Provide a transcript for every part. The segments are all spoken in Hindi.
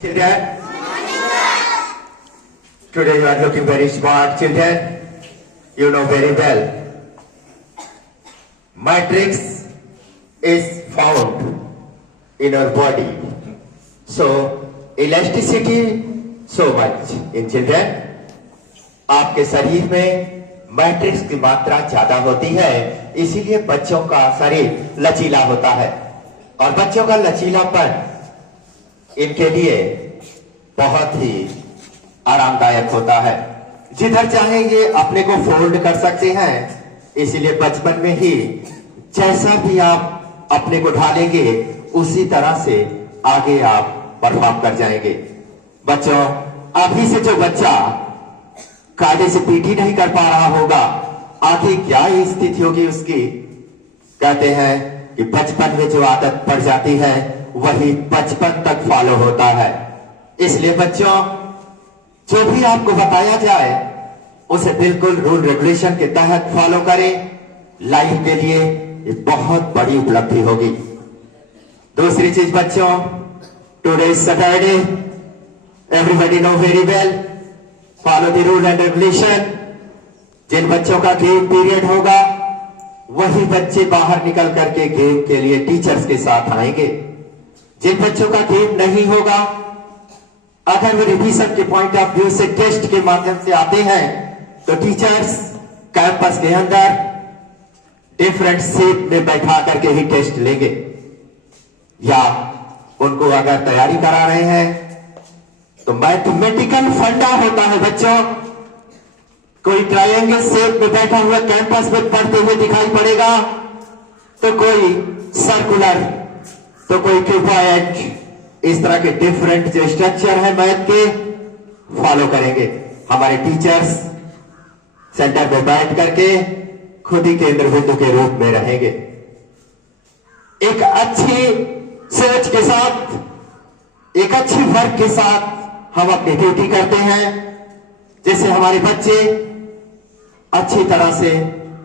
Children, today you are looking very smart, children. You know very well. Matrix is found in our body. So, elasticity so much in children. आपके शरीर में मैट्रिक्स की मात्रा ज्यादा होती है, इसीलिए बच्चों का शरीर लचीला होता है और बच्चों का लचीलापन इनके लिए बहुत ही आरामदायक होता है। जिधर चाहे ये अपने को फोल्ड कर सकते हैं, इसीलिए बचपन में ही जैसा भी आप अपने को ढालेंगे उसी तरह से आगे आप परफॉर्म कर जाएंगे। बच्चों, अभी से जो बच्चा कायदे से पीटी नहीं कर पा रहा होगा, आगे क्या स्थिति होगी उसकी। कहते हैं कि बचपन में जो आदत पड़ जाती है वही बचपन तक फॉलो होता है। इसलिए बच्चों, जो भी आपको बताया जाए उसे बिल्कुल रूल रेगुलेशन के तहत फॉलो करें। लाइफ के लिए ये बहुत बड़ी उपलब्धि होगी। दूसरी चीज बच्चों, today is Saturday, everybody know very well, follow the rule and regulation. जिन बच्चों का गेम पीरियड होगा वही बच्चे बाहर निकल करके गेम के लिए टीचर्स के साथ आएंगे। जिन बच्चों का गेम नहीं होगा, अगर वो रिवीजन के पॉइंट ऑफ व्यू से टेस्ट के माध्यम से आते हैं, तो टीचर्स कैंपस के अंदर डिफरेंट सीट में बैठा करके ही टेस्ट लेंगे। या उनको अगर तैयारी करा रहे हैं तो मैथमेटिकल फंडा होता है बच्चों। कोई ट्रायंगल शेप में बैठा हुआ कैंपस में पढ़ते हुए दिखाई पड़ेगा, तो कोई सर्कुलर, तो कोई क्यूबॉइड, इस तरह के डिफरेंट जो स्ट्रक्चर है मैथ के फॉलो करेंगे। हमारे टीचर्स सेंटर में बैठ करके खुद ही केंद्र बिंदु के रूप में रहेंगे। एक अच्छी सोच के साथ, एक अच्छी वर्क के साथ हम अपनी ड्यूटी करते हैं, जैसे हमारे बच्चे अच्छी तरह से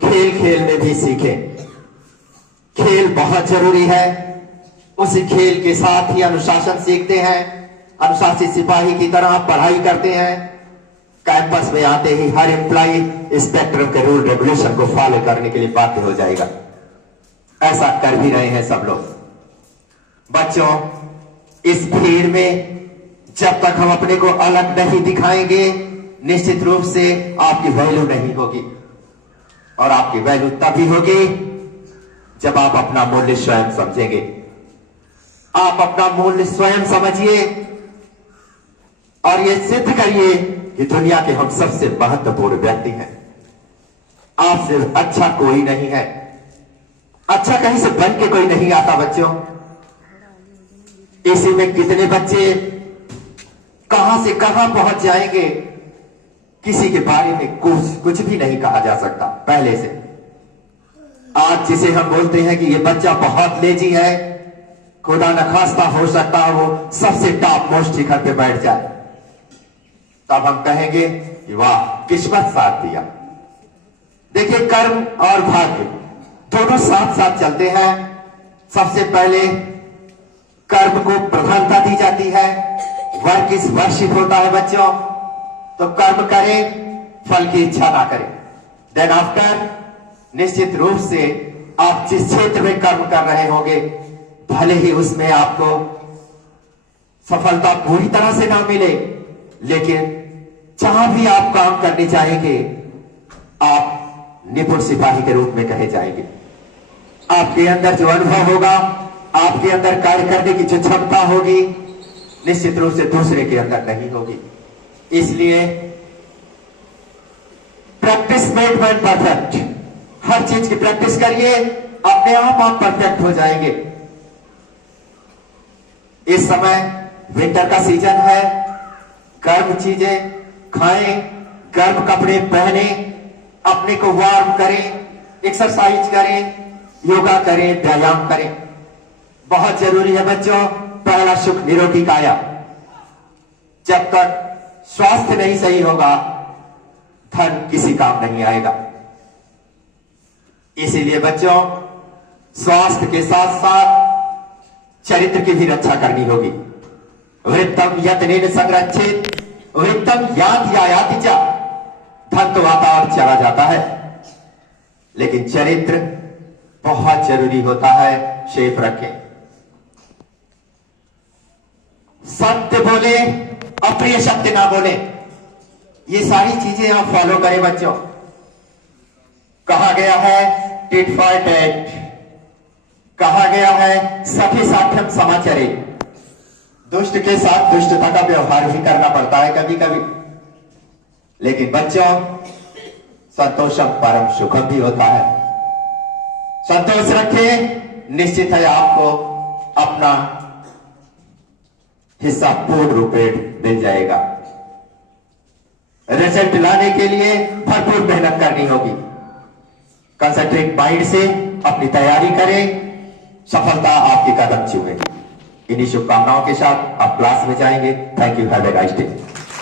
खेल खेल में भी सीखें। खेल बहुत जरूरी है। उसी खेल के साथ ही अनुशासन सीखते हैं। अनुशासित सिपाही की तरह पढ़ाई करते हैं। कैंपस में आते ही हर एम्प्लॉय स्पेक्ट्रम के रूल रेगुलेशन को फॉलो करने के लिए बाध्य हो जाएगा। ऐसा कर भी रहे हैं सब लोग। बच्चों, इस भीड़ में जब तक हम अपने को अलग नहीं दिखाएंगे, निश्चित रूप से आपकी वैल्यू नहीं होगी। और आपकी वैल्यू तभी होगी जब आप अपना मूल्य स्वयं समझेंगे। आप अपना मूल्य स्वयं समझिए और ये सिद्ध करिए कि दुनिया के हम सबसे महत्वपूर्ण व्यक्ति हैं। आपसे अच्छा कोई नहीं है। अच्छा कहीं से बन के कोई नहीं आता बच्चों। इसी में कितने बच्चे कहां से कहां पहुंच जाएंगे, किसी के बारे में कुछ भी नहीं कहा जा सकता पहले से। आज जिसे हम बोलते हैं कि ये बच्चा बहुत लेजी है, खुदा न खास्ता हो सकता है वो सबसे टॉप मोस्ट शिखर पे बैठ जाए, तब हम कहेंगे कि वाह, किस्मत साथ दिया। देखिए, कर्म और भाग्य दोनों साथ साथ चलते हैं। सबसे पहले कर्म को प्रधानता दी जाती है। वर्क इज वर्शिप होता है बच्चों। तो कर्म करें, फल की इच्छा ना करें। देन आफ्टर, निश्चित रूप से आप जिस क्षेत्र में कर्म कर रहे होंगे, भले ही उसमें आपको सफलता पूरी तरह से ना मिले, लेकिन जहां भी आप काम करने जाएंगे, आप निपुण सिपाही के रूप में कहे जाएंगे। आपके अंदर जो अनुभव होगा, आपके अंदर कार्य करने की जो क्षमता होगी, निश्चित रूप से दूसरे के अंदर नहीं होगी। इसलिए प्रैक्टिस मेड मैन परफेक्ट। हर चीज की प्रैक्टिस करिए, अपने आप परफेक्ट हो जाएंगे। इस समय विंटर का सीजन है। गर्म चीजें खाएं, गर्म कपड़े पहने, अपने को वार्म करें, एक्सरसाइज करें, योगा करें, व्यायाम करें। बहुत जरूरी है बच्चों। पहला सुख निरोगी काया। जब तक स्वास्थ्य नहीं सही होगा, धन किसी काम नहीं आएगा। इसीलिए बच्चों, स्वास्थ्य के साथ साथ चरित्र की भी रक्षा करनी होगी। वृत्तम यत्नेन संरक्षित वृत्तम यात याति च। धन तो आता और चला जाता है, लेकिन चरित्र बहुत जरूरी होता है। शेप रखें, सत्य बोले, अप्रिय सत्य ना बोले। ये सारी चीजें आप फॉलो करें बच्चों। कहा गया है टिट फॉर टैट, कहा गया है सखी साठ्यम समाचरे। दुष्ट के साथ दुष्टता का व्यवहार भी करना पड़ता है कभी कभी, लेकिन बच्चों संतोषम परम सुखम भी होता है। संतोष रखें, निश्चित है आपको अपना हिस्सा पूर्ण रूपेण मिल जाएगा। रिजल्ट लाने के लिए भरपूर मेहनत करनी होगी। कंसंट्रेट माइंड से अपनी तैयारी करें, सफलता आपकी कदम चूमेगी। इन्हीं शुभकामनाओं के साथ आप क्लास में जाएंगे। Thank you, have a nice day.